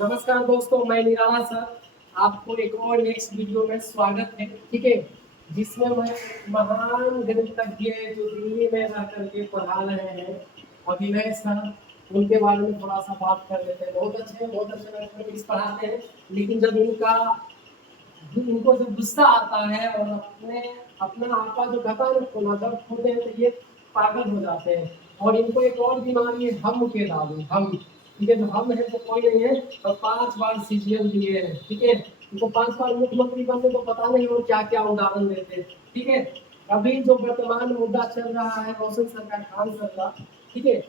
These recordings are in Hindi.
नमस्कार दोस्तों, मैं निराला सर आपको एक और नेक्स्ट वीडियो में स्वागत है। ठीक है, जिसमें मैं महान गणितज्ञ जो दिल्ली में रह करके पढ़ा रहे हैं अभिनय सर, उनके बारे में थोड़ा सा बात कर लेते हैं। बहुत अच्छे मैथमेटिक्स पढ़ाते हैं, लेकिन जब इनको जब गुस्सा आता है और अपना आपा जो घटा जब खोते हैं तो ये पागल हो जाते हैं। और इनको एक और बीमारी है, हम के दादू हम। ठीक है, जो हम है तो कोई नहीं है, और 5 बार सीजीएल दिए हैं। ठीक है, इनको 5 बार मुख्यमंत्री बनने को पता नहीं और क्या क्या उदाहरण देते हैं। ठीक है, अभी जो वर्तमान मुद्दा चल रहा है रोशन सर का, खान सर का। ठीक है,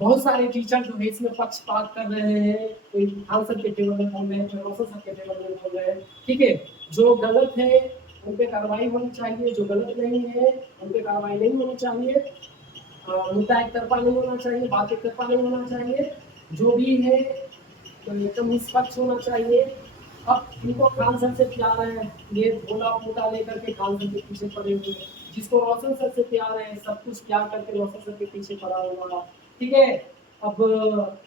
बहुत सारे टीचर जो है इसमें पक्षपात कर रहे हैं, कोई खान सर के टेबल में बोल रहे हैं, कोई रोशन सर के टेबल में बोल रहे हैं। ठीक है, जो गलत है उन पे कार्रवाई होनी चाहिए, जो गलत नहीं है उन पे कार्रवाई नहीं होनी चाहिए। मुद्दा एक तरफा नहीं होना चाहिए, बात एक तरफा नहीं होना चाहिए। जो भी है तो एकदम निष्पक्ष होना चाहिए। अब इनको खान सर से प्यार है, ये भोला फूटा लेकर के खान सर के पीछे पड़े हुए। जिसको रोशन सर से प्यार है, सब कुछ त्याग करके रोशन सर के पीछे पड़ा हुआ। ठीक है, अब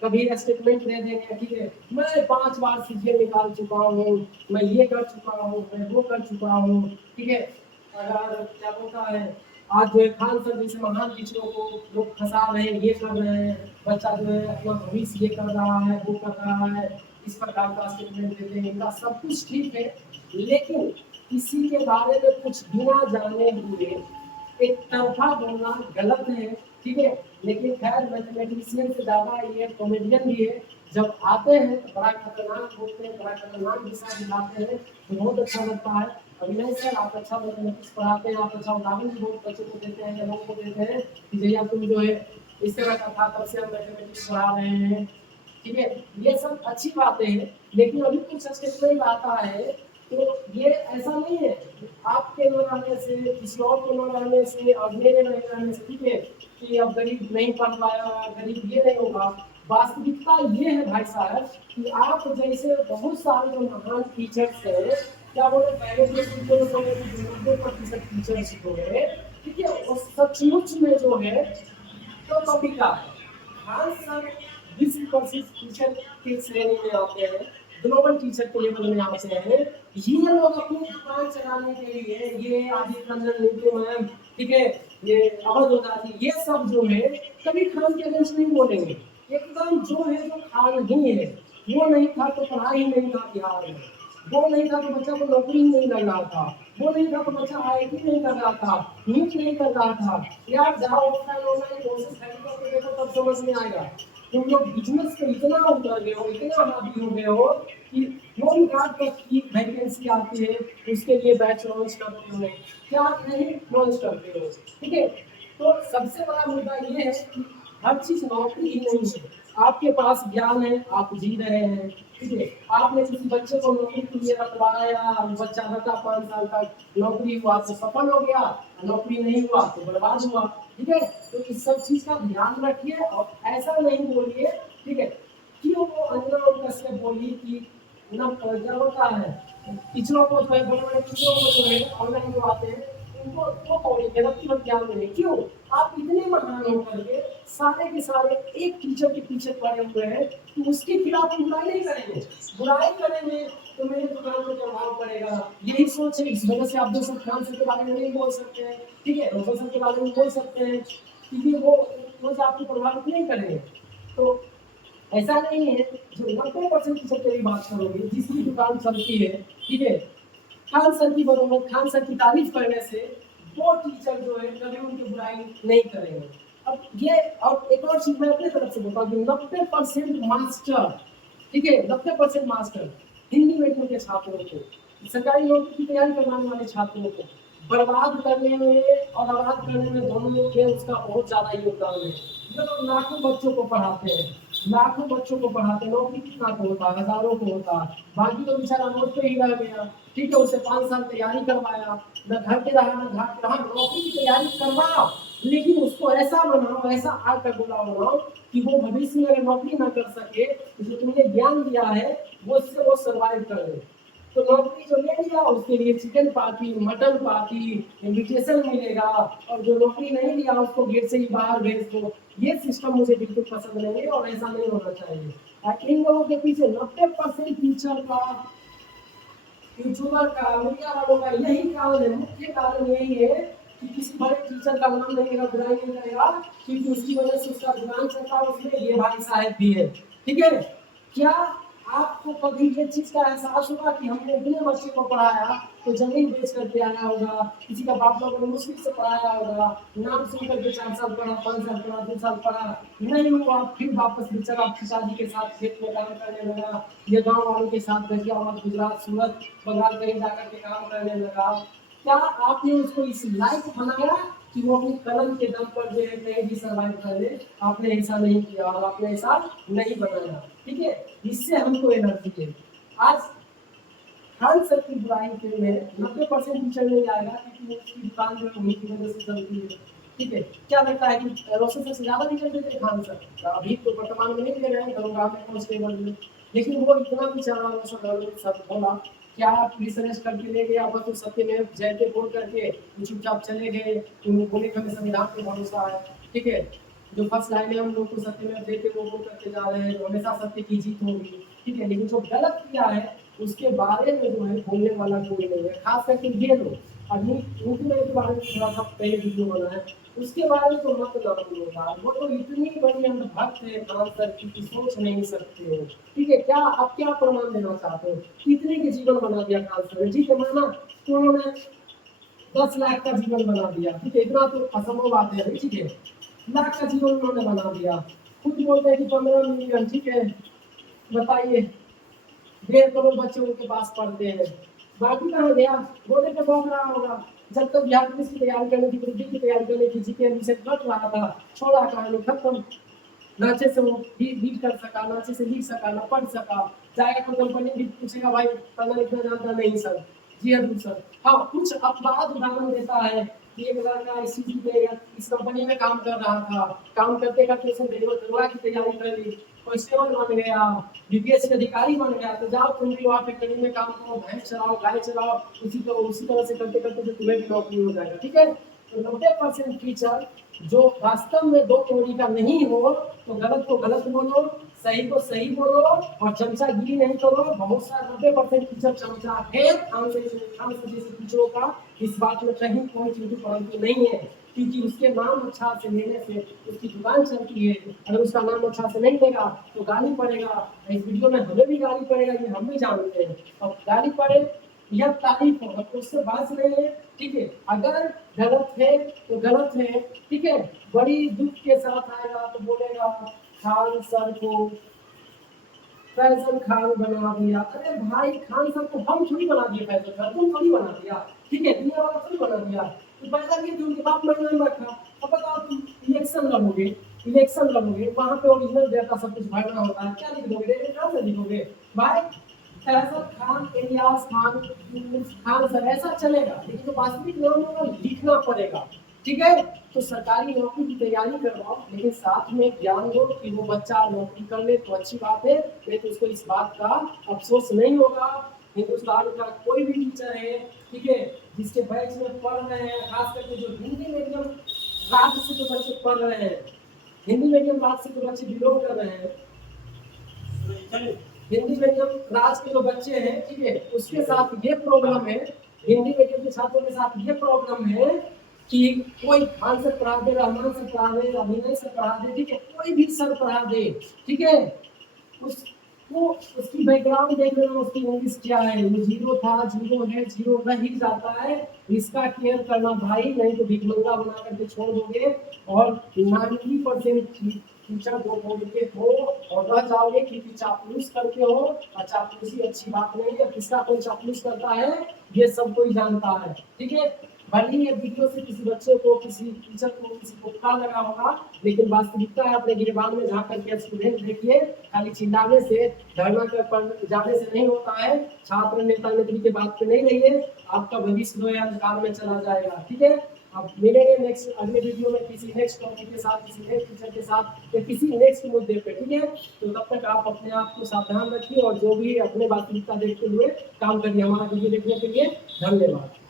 कभी स्टेटमेंट दे देंगे। ठीक है, मैं 5 बार सीजीएल निकाल चुका हूँ, मैं ये कर चुका हूँ, मैं वो कर चुका हूँ। ठीक है, अगर क्या बोलता है, आज जो है खान सर जैसे महान टीचरों को लोग फंसा रहे हैं, ये कर रहे हैं, बच्चा जो है अपना भविष्य ये कर रहा है, वो कर रहा है, इस प्रकार का स्टेटमेंट देते हैं। इनका सब कुछ ठीक है, लेकिन किसी के बारे में कुछ बिना जाने हुए एक तरफा बोलना गलत है। ठीक है, लेकिन खैर मैथमेटिशियन से ज्यादा ये कॉमेडियन भी है। जब आते हैं तो बड़ा खतरनाक बोलते हैं, बड़ा खतरनाक दिशा दिखाते हैं, तो बहुत अच्छा लगता है। अभिनय सर, आप अच्छा मैथमेटिक्स पढ़ाते हैं, आप अच्छा उदाहरण भी बहुत बच्चों को देते हैं, लोगों को देते हैं कि भैया तुम जो है इस तरह का था, तब से हम मैथमेटिक्स पढ़ा रहे हैं। ठीक है, ये सब अच्छी बातें हैं, लेकिन अभी कुछ स्टेटमेंट आता है तो ये ऐसा नहीं है आपके न रहने से, किसी और के न रहने से और मेरे नहीं रहने से। ठीक है, कि अब गरीब नहीं पढ़ पाया, गरीब ये नहीं होगा। वास्तविकता ये है भाई साहब कि आप जैसे बहुत सारे जो महान टीचर्स हैं, क्या बोले पहले जो 90% टीचर्स जो है, ठीक है, वो सचमुच में जो है तो कॉपी का है। खान सर विश्व प्रसिद्ध टीचर की श्रेणी में आते हैं, ग्लोबल टीचर के लेवल में आते हैं। ये लोग अपनी दुकान चलाने के लिए, ये आदित्य रंजन नीतू मैम, ठीक है, ये अवध होदासी, ये सब जो है कभी खान के अगेंस्ट नहीं बोलेंगे। एकदम जो है जो खान ही है। वो नहीं था तो पढ़ाई नहीं था बिहार में, वो नहीं था तो बच्चा को नौकरी ही नहीं लग रहा था, वो नहीं था तो बच्चा आईआईटी नहीं कर रहा था, नीट नहीं कर रहा था। यार जाओ ऑफलाइन ऑनलाइन कोर्सेज खरीद करके देखो, तब समझ में आएगा। तुम लोग बिजनेस पे इतना उतर गए हो, इतना हावी हो गए हो कि होम गार्ड तक की वैकेंसी आती है, उसके लिए बैच लॉन्च करते हो, क्या नहीं लॉन्च करते हो। ठीक है, तो सबसे बड़ा मुद्दा ये है कि हर चीज नौकरी ही नहीं है। आपके पास ज्ञान है, आप जी रहे हैं। ठीक है, आपने किसी बच्चे को नौकरी के लिए रखवाया, बच्चा रखा 5 साल तक, नौकरी हुआ तो सफल हो गया, नौकरी नहीं हुआ तो बर्बाद हुआ। ठीक है, तो इस सब चीज का ध्यान रखिए और ऐसा नहीं बोलिए। ठीक है, क्यों वो अंजना और कश्यप बोली कि ना क्या होता है, टीचरों को जो है, बड़े बड़े टीचरों को जो है ऑनलाइन जो आते हैं उनको वो बोलेंगे व्यक्तिगत ज्ञान देंगे। क्यों आप इतने महान होकर के सारे के सारे एक टीचर के पीछे पड़े हुए हैं कि उसके खिलाफ बुराई नहीं करेंगे। बुराई करेंगे तो मेरे दुकान पर प्रभाव पड़ेगा, यही सोच है। इस वजह से आप दोस्त खान सर के बारे में नहीं बोल सकते हैं। ठीक है, रोशन सर के बारे में बोल सकते हैं, क्योंकि वो आपको प्रभावित नहीं करेंगे। तो ऐसा नहीं है, जो 90% टीचर की बात करोगे जिसकी दुकान चलती है। ठीक है, खान सर की बदौलत, खान सर की तारीफ करने से वो टीचर जो है कभी उनकी बुराई नहीं करेंगे। अब ये और एक और चीज मैं अपने तरफ से बता दूं, 90% मास्टर, ठीक है, 90% मास्टर हिंदी मीडियम के छात्रों को, सरकारी नौकरी की तैयारी करने वाले छात्रों को बर्बाद करने में और आबाद करने में, दोनों में उसका बहुत ज्यादा योगदान है। ये लोग लाखों बच्चों को पढ़ाते हैं, लाखों बच्चों को पढ़ाते हैं, नौकरी कितना को होता है, हजारों को होता है, बाकी तो बेचारा नोट पे ही रह गया। ठीक है, उसे 5 साल तैयारी करवाया, न घर पे रहा न घाट पे रहा, नौकरी की तैयारी करवाओ, लेकिन उसको ऐसा बनाओ, ऐसा आग का गोला बनाओ कि वो भविष्य में अगर नौकरी ना कर सके, जो तुमने ज्ञान दिया है वो इससे वो सर्वाइव कर ले। तो नौकरी जो ले लिया उसके लिए chicken party, mutton party, invitation मिलेगा, और जो नौकरी नहीं लिया उसको गेट से ही बाहर भेज दो। ये सिस्टम मुझे बिल्कुल पसंद नहीं है और ऐसा नहीं होना चाहिए। इन लोगों के पीछे 90% टीचर का, यूट्यूबर का, मीडिया वालों का यही कारण है, मुख्य कारण यही है कि किसी बड़े टीचर का नाम नहीं लेगा, बुराई नहीं करेगा, क्योंकि उसकी वजह से उसका दुकान चलता है, उसमें ये भाई साहब भी है। ठीक है, क्या आपको कभी ये चीज का एहसास हुआ कि हमने इतने बच्चे को पढ़ाया, तो जमीन बेच करके आया होगा, किसी का बाप लोगों ने मुश्किल से पढ़ाया होगा, नाम सुन करके 4 साल पढ़ा, 5 साल पढ़ा, 2 साल पढ़ा, नहीं हुआ, फिर वापस बेचारा पिताजी के साथ खेत में काम करने लगा, ये गाँव वालों के साथ गाजियाबाद, गुजरात, सूरत, बंगाल कहीं जाकर के काम करने लगा। क्या आपने उसको इस लायक बनाया कि वो अपनी कलम के दम पर जो है कहीं भी सर्वाइव कर ले? आपने ऐसा नहीं किया और आपने ऐसा नहीं बनाया। ठीक है, इससे हमको एनर्जी है। आज खान सर की बुराई के में 90% टीचर नहीं आएगा, क्योंकि उसकी दुकान जो उन्हीं की वजह से चलती है। ठीक है, क्या लगता है कि रोशन सर से ज्यादा निकल देते खान सर? अभी तो वर्तमान में नहीं दे रहे हैं, दरोगा में कांस्टेबल में, लेकिन वो इतना बेचारा रोशन सर बोला, क्या आप पुलिस अरेस्ट करके ले गए, आप तो सत्यमेव जयते बोल करके चुपचाप चले गए, उनको बोले कि हमें संविधान पे भरोसा है। ठीक है, जो फर्स्ट लाइन है हम लोग को सत्यमेव जयते वो बोल करके जा रहे हैं, हमेशा सत्य की जीत होगी। ठीक है, लेकिन जो गलत किया है उसके बारे में जो है बोलने वाला कोई नहीं है, खास करके ये लोग। अभी यूट्यूब के बारे में थोड़ा सा पहले वीडियो बना है, उसके बारे में तो मत होगा, वो तो इतनी बड़ी अंधभक्त है खान सर की सोच नहीं सकते हो। ठीक है, क्या आप क्या प्रमाण देना चाहते हो? कितने के जीवन बना दिया खान सर ने? ठीक है, माना तो उन्होंने 10 लाख का जीवन बना दिया, ठीक है, इतना तो असंभव बात है। ठीक है, लाख का जीवन उन्होंने बना दिया, खुद बोलते हैं कि 15 मिलियन। ठीक है, बताइए, 1.5 करोड़ बच्चे उनके पास पढ़ते हैं, बाकी कहाँ गया? बोले पे भोग रहा होगा। जब तक बिहार पुलिस की तैयारी करने की, ग्रुप डी की तैयारी करने की, जीके से कट रहा था, छोड़ा कहानी खत्म। ना अच्छे से वो रीड कर सका, ना अच्छे से लिख सका, ना पढ़ सका। जाएगा तो कंपनी भी पूछेगा, भाई पढ़ना लिखना जानता नहीं सर? जी हाँ सर। हाँ, कुछ अपवाद उदाहरण देता है कि एक लड़का इस चीज में, इस कंपनी में काम कर रहा था, काम करते करते उसने दरोगा की तैयारी कर ली, कांस्टेबल बन गया, बीपीएस के अधिकारी बन गया, तो जाओ तुम भी वहाँ फैक्ट्री में काम करो, भैंस चलाओ, गाय चलाओ, उसी तरह से करते करते तुम्हें भी नौकरी हो जाएगा। ठीक है, तो 90% टीचर जो वास्तव में 2 कौड़ी का नहीं हो, तो गलत को गलत बोलो, सही को सही बोलो, और चमचागिरी नहीं करो। बहुत सारे 90% टीचर चमचा है, खान से जैसे टीचरों का इस बात में कहीं कोई चिंतु परंतु नहीं है, क्योंकि उसके नाम अच्छा से लेने से उसकी दुकान चलती है। अगर उसका नाम अच्छा से नहीं लेगा तो गाली पड़ेगा। इस वीडियो में हमें भी गाली पड़ेगा, ये हम भी जानते हैं, और गाली पड़े यह तारीफ हो, तो उससे बात नहीं है। ठीक है, अगर गलत है तो गलत है। ठीक है, बड़ी दुख के साथ आएगा तो बोलेगा खान सर को फैजल खान बना दिया। अरे भाई, खान सर को हम थोड़ी बना दिए, फैजल खान तुम थोड़ी बना दिया। ठीक है, दुनिया वाला थोड़ी बना दिया, तो पैसा भी उनके बाप ने नाम रखा। अब बताओ, तुम इलेक्शन लड़ोगे, वहां पे ओरिजिनल डेटा सब कुछ भरना होता है, क्या लिख दोगे? डेटा कहाँ से लिखोगे भाई? फैजल खान, इलियास खान, खान सर ऐसा चलेगा, लेकिन जो वास्तविक नाम होगा लिखना पड़ेगा। ठीक है, तो सरकारी नौकरी की तैयारी करवाओ, लेकिन साथ में ज्ञान दो कि वो बच्चा नौकरी कर ले तो अच्छी बात है, नहीं तो उसको इस बात का अफसोस नहीं होगा। हिंदुस्तान का कोई भी टीचर है, ठीक है, जिसके बैच में पढ़ रहे हैं, खास करके जो हिंदी मीडियम राज्य से जो बच्चे पढ़ रहे हैं, हिंदी मीडियम राज्य से जो बच्चे बिलोंग कर रहे हैं, हिंदी मीडियम राज्य के जो बच्चे हैं, ठीक है, उसके साथ ये प्रॉब्लम है, हिंदी मीडियम के छात्रों के साथ ये प्रॉब्लम है कि कोई खान से पढ़ा दे, रहमान से पढ़ा दे, अभिनय से पढ़ा दे, ठीक है, कोई भी सर पढ़ा दे, ठीक है, उसको उसकी बैकग्राउंड देख लेना, उसकी इंग्लिश क्या है, वो जीरो था, जीरो है, जीरो रह ही जाता है। इसका केयर करना भाई, नहीं तो भिखमंगा बना करके छोड़ दोगे, और 90% टीचर दो बोल के हो और रह जाओगे, क्योंकि चापलूस करते हो, और चापलूसी अच्छी बात नहीं है। किसका कौन चापलूस करता है ये सब कोई जानता है। ठीक है, भले ही ये वीडियो से किसी बच्चे को, किसी टीचर को, किसी को बुरा लगा होगा, लेकिन वास्तविकता है, अपने गिरबान में झांक करके स्टूडेंट देखिए, खाली चिल्लाने से, धरना कर जाने से नहीं होता है। छात्र नेता नेत्री के बात पे नहीं रहिए, आपका भविष्य जो है अंधकार में चला जाएगा। ठीक है, अब मिलेंगे नेक्स्ट अगले वीडियो में किसी नेक्स्ट टॉपिक के साथ, किसी नेक्स्ट टीचर के साथ, या किसी नेक्स्ट मुद्दे पे। ठीक है, तो तब तक आप अपने आप को सावधान रखिए, और जो भी अपने वास्तविकता देखते हुए काम करिए। हमारा वीडियो देखने के लिए धन्यवाद।